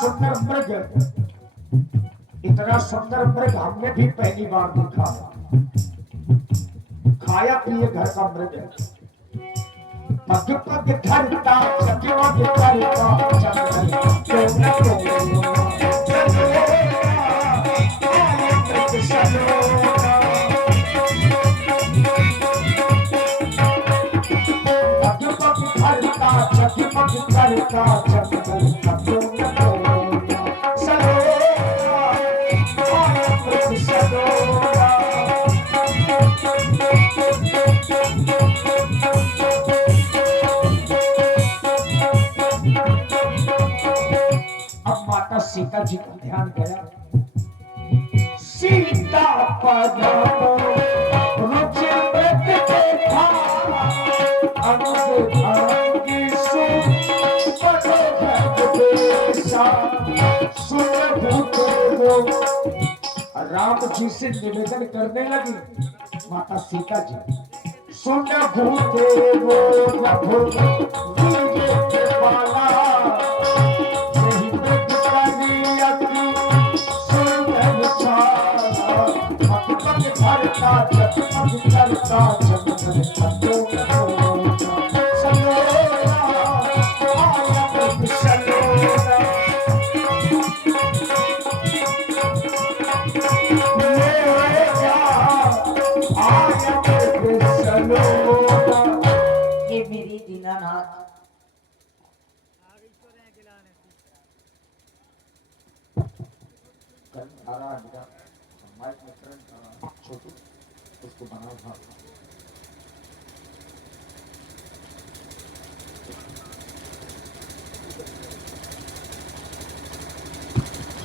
सुंदर मृग, इतना सुंदर मृग हमने भी पहली बार देखा। खाया पिए घर का मृग, पग पग धरता चकमक करता सीता जी का ध्यान गया। सीता पदारो रुचि व्रत देखा, अंगी राम जी से निवेदन करने लगी माता सीता जी। सुन भूदेवो प्रभु पाला, ये मेरी दीनानाथ उसको बनाओ भाग।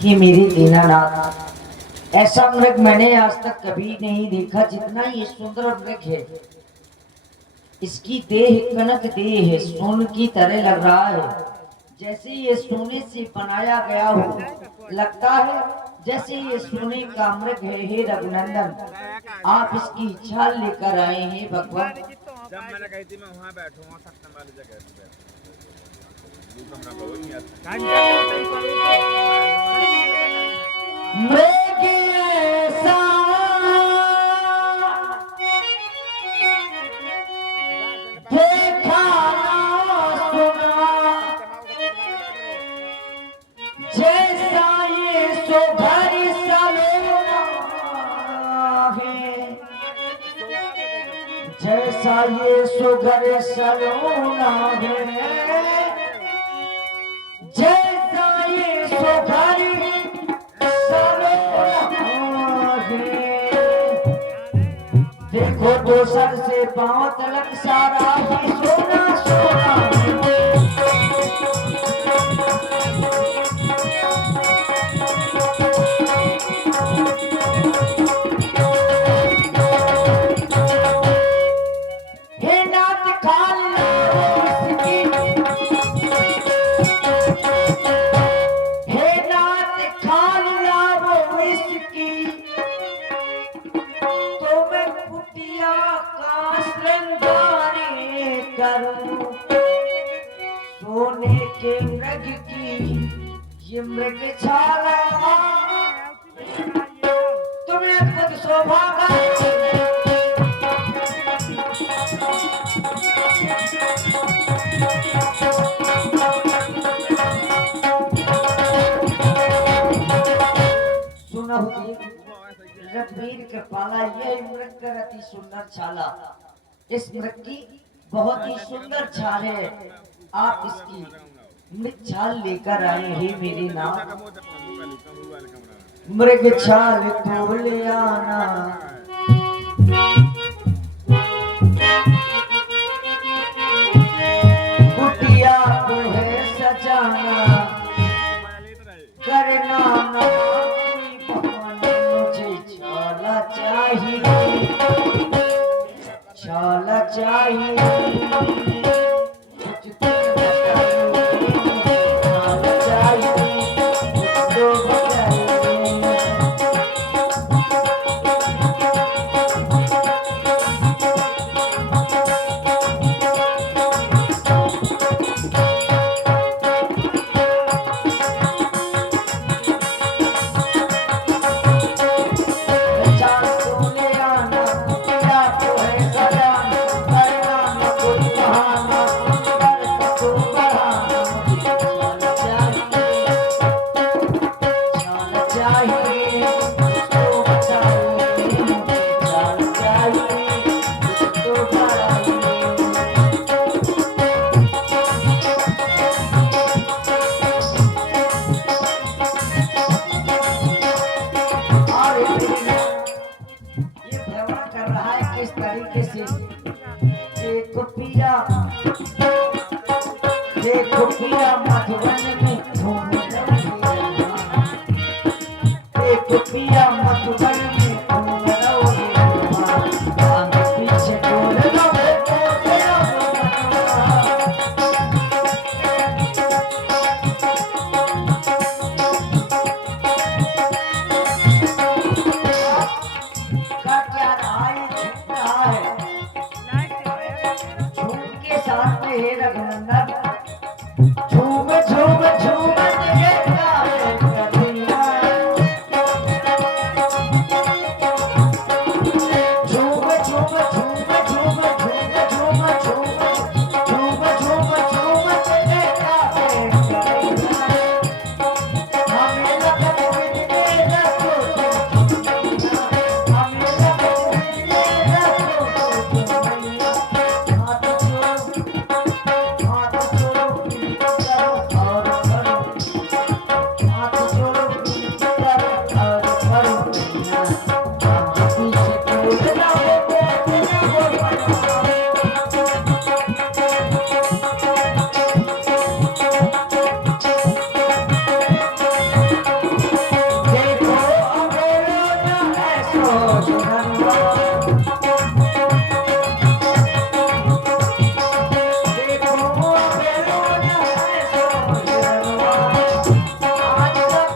ये मेरी दीनानाथ, ऐसा मृग मैंने आज तक कभी नहीं देखा जितना ये सुंदर मृग है। इसकी देह कनक देह है, सोने की तरह लग रहा है, जैसे ये सोने से बनाया गया हो। लगता है जैसे ये सोने का मृग है। हे रघुनंदन, आप इसकी इच्छा लेकर आए हैं भगवान। जब मैंने कही थी मैं वहाँ बैठूंगा सत्संग वाली जगह मृग ऐसा देखा ना सुना, जैसा ये सुघर सलोना है, जैसा ये सुघर सलोना है, जैसा ये सुघर देखो तो सर से पांव तलक सारा ही सोना सोना। हे नाथ खाल इसकी, हे नाथ खाल लाओ इसकी, तो मैं कुटिया का श्रृंगार करूं। सोने के मृग की ये मृग छाला तुम्हें खुद सौभागा। सुना होगी रघुवीर कृपाला, यह मृग का अति सुंदर छाला। इस मृग की बहुत ही सुंदर छाल है। आप इसकी मृग छाल लेकर आए हैं मेरे नाम। मृग छाल तो ले आना, कुटिया को है सजाना, करना ना छाला चाहिए, छाला चाहिए, कुछ तो छाला चाहिए, कुछ तो बताइए। श्रवण कर रहा है किस तरीके से। देखो पिया मधुबन में घूम रहे रघुआ। देखो पिया मधुबन में घूम रहे रघुआ। आगे पीछे डोल रहे का क्या रहा है, झूठ रहा है। झूठ के साथ में हे रघुनंदन झूम झूम झूम देखा है कन्हैया। झूम झूम झूम झूम झूम झूम झूम झूम झूम झूम देखा है कन्हैया। हमें लगन मिलने रखो कन्हैया। हमें लगन मिलने रखो कन्हैया। हाथ जोड़ो विनती करो और करो। हाथ जोड़ो विनती करो और करो कन्हैया। आगे पीछे डोल रहे देखो अबेरो न ऐसो जुननवा। देखो अबेरो न ऐसो जुननवा। आज तक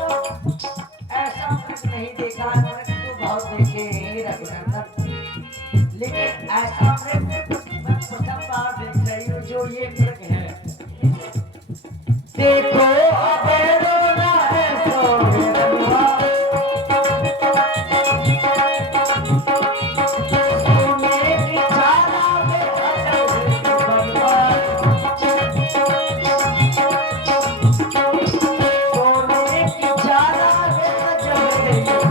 ऐसा कुछ नहीं देखा। नरक तो बहुत देखे हैं रघुनंदन, लेकिन ऐसा मृग मैं प्रथम बार देख रही हूँ जो ये मृग है। देखो अबेरो न ऐसो जुननवा। सोने की चारा में अजब बनवा। सोने की चारा में अजब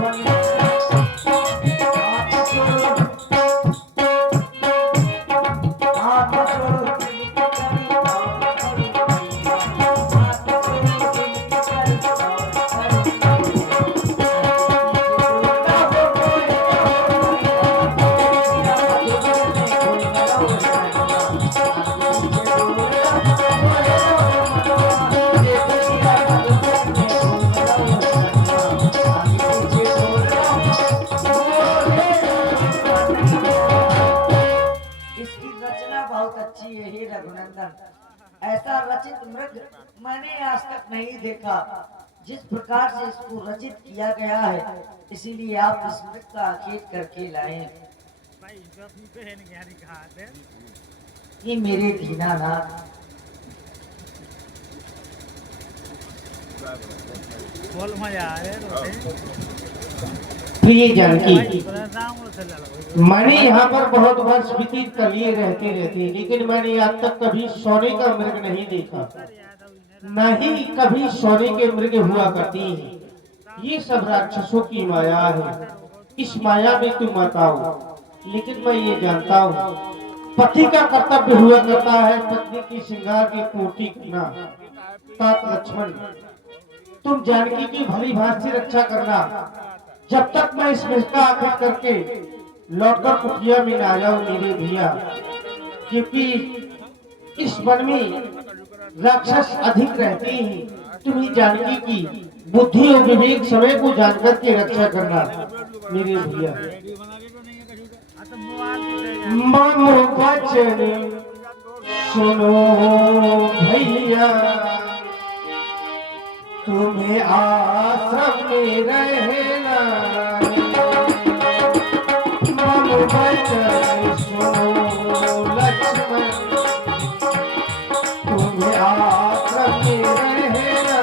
बनवा। हाथ जोड़ो विनती करी और करो कन्हैया। हाथ जोड़ो विनती करी और करो इसकी रचना बहुत अच्छी है हे रघुनंदन। ऐसा रचित मृग मैंने आज तक नहीं देखा। जिस प्रकार से इसको रचित किया गया है, इसीलिए आप इस मृग का आखेट करके लाए। ये मेरे दीनानाथ बोल मजा आ रहा है। प्रिय जानकी, मैंने यहाँ पर बहुत वर्ष व्यतीत कर लिए रहते लेकिन मैंने आज तक कभी सोने का मृग नहीं देखा, न ही कभी सोने के मृग हुआ करती है। ये सब राक्षसों की माया है। इस माया में तुम मत आओ। लेकिन मैं ये जानता हूँ पति का कर्तव्य हुआ करता है पत्नी की श्रृंगार की कोटि करना। तात लक्ष्मण, तुम जानकी की भली भांति से रक्षा करना जब तक मैं इस मृग का आखेट करके लौटकर कुटिया में न आ जाऊं मेरे भैया, क्योंकि इस वन में राक्षस अधिक रहते हैं। तुम्हें जानकी की बुद्धि और विवेक समय को जानकर के रक्षा करना मेरे भैया। मानो वचन सुनो भैया, तुम्हें आश्रम में रहना। मानो वचन सुनो लक्ष्मण, तुम्हें आश्रम में रहना।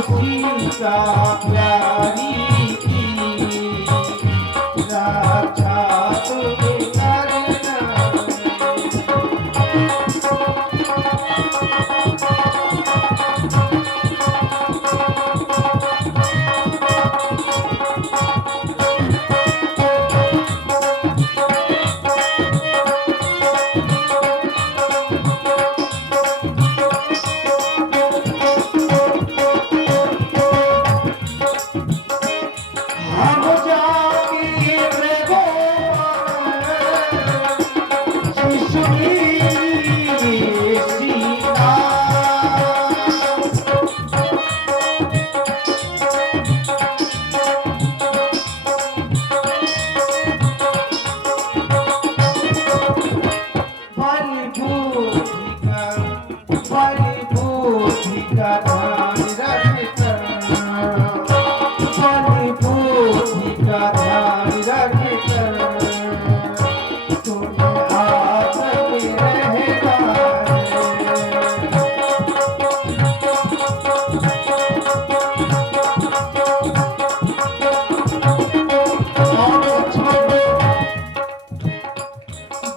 सीता प्यारी की राजा तो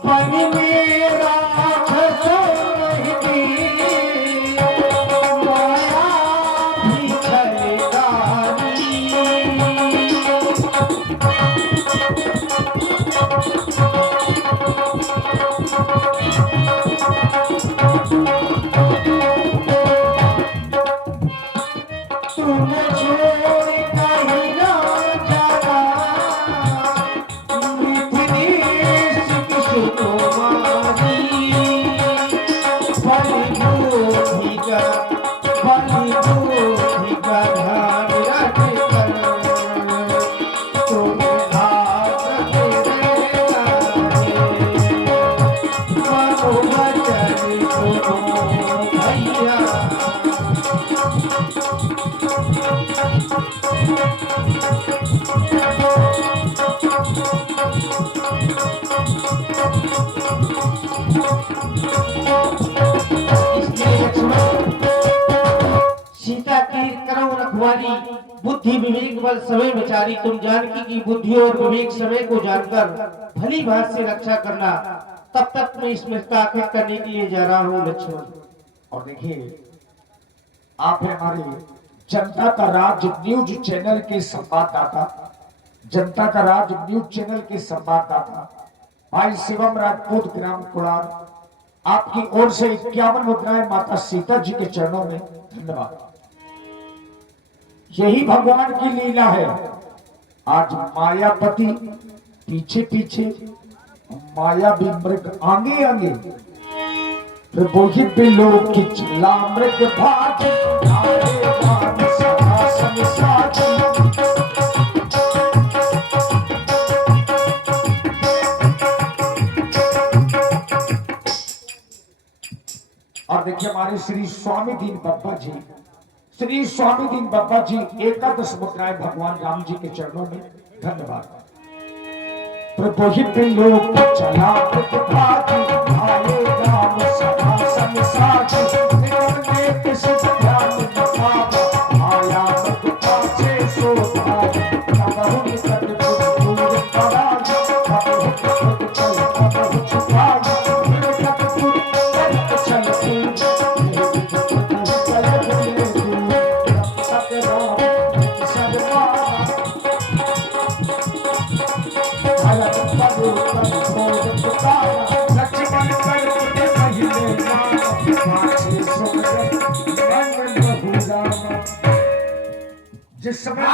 मन मेरा फंसो नहीं, माया भी छलगानी। तुम छोड़ कहीं ना जाना, मिथिलेश की सुकुमारी। बलि बुद्धि का ध्यान रखकर तुम हाथ रहना है, मनोवचन सुनो भैया। इसलिए लक्ष्मण सीता की करो रखवाली, बुद्धि विवेक बल समय विचारी। तुम जानकी की बुद्धि और विवेक समय को जानकर भली भांति से रक्षा करना। तब तक मैं इसमें ताकीद करने के लिए जा रहा हूँ लक्ष्मण। और देखिए, आप हैं हमारे जनता का राज न्यूज चैनल के संवाददाता, जनता का राज न्यूज चैनल के संवाददाता भाई शिवम राजपूत ग्राम कुड़ार। आपकी ओर से 51 मुद्राएं माता सीता जी के चरणों में। धन्यवाद। यही भगवान की लीला है। आज मायापति पीछे पीछे, माया भी मृग आगे आगे, प्रभु ही बिलोक की चिल्ला मृग भाज, आए भाग सदा संसार। और देखिए हमारे श्री स्वामी दीन बाबा जी, श्री स्वामी दीन बाबा जी 11 मुद्राएं भगवान राम जी के चरणों में। धन्यवाद। प्रभु ही बिलोक की चला भाज, आए राम सदा संसार। निगम ने किसी ध्यान न पावा, आया मृग पाछे सो भाग। कबहुँ सतगुरु दूर पराग, कबहुँ सतगुरु चल कबहुँ छुपाग। सतगुरु चल चल जिस समय